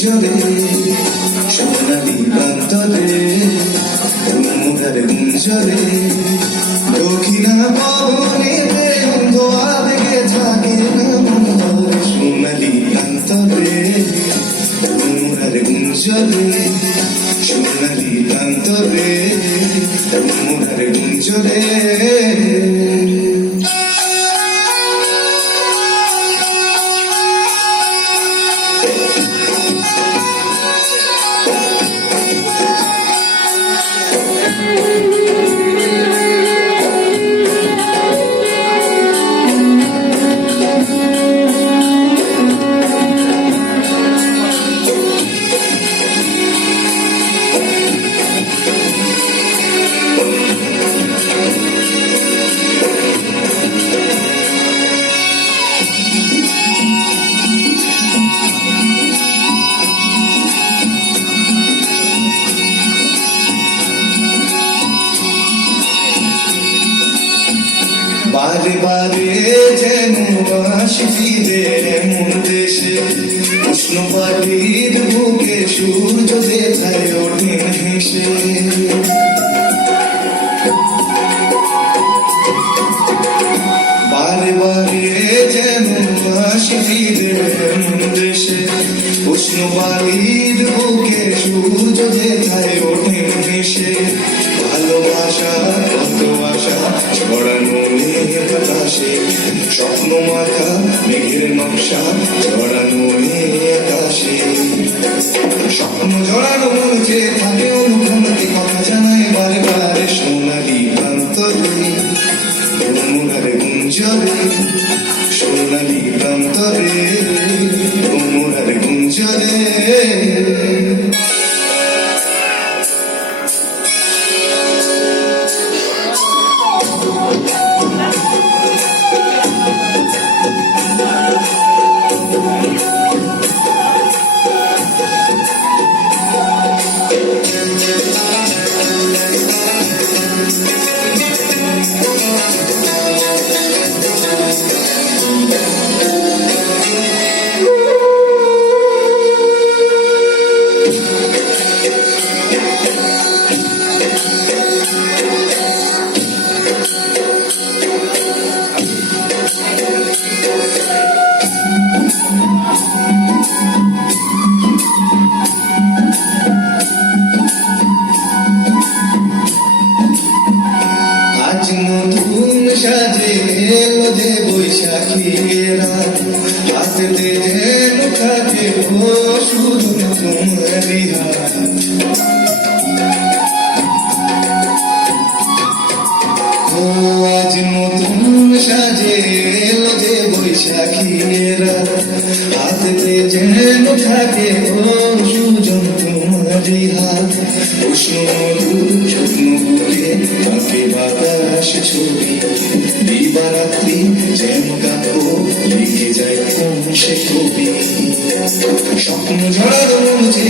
গুঞ্জরে সোনালি প্রান্তরে মোরার গুঞ্জরে দক্ষিণা পবনে অন্ধ আবেগে থাকে সোনালি প্রান্তরে মোরার গুঞ্জরে সোনালি প্রান্তরে মোরার গুঞ্জরে বারে বারে যেন আসি রে মন দেশে উষ্ণ পাটির বুকে সূর্য দেখায় ওঠে হেসে বারে বারে যেন আসি রে মন দেশে উষ্ণ পাটির বুকে সূর্য দেখায় ওঠে হেসে ভালোবাসা কত আশা ছড়ানো আকাশে স্বপ্ন মাখা মেঘের নকশা ছড়ানো আকাশে স্বপ্ন জড়ানো যে থাকে অনুভূতি কথা জানায় বারে বারে সোনালি প্রান্তরে মোরার গুঞ্জরে সোনালি প্রান্তরে মোরার গুঞ্জরে সাজে এলো যে বৈশাখীরা হাতে যেন থাকে ও শুধু তোমারি হাত ও আজ নতুন সাজে এলো যে বৈশাখীরা হাতে যেন থাকে ও সুজন তোমারি হাত উষ্ণ শুকনো বুকে থাকে বাতাস ছবি দিবারাত্রি যেন কাঁদো লিখে যায় কোন সে কবি স্বপ্ন ঝড় যে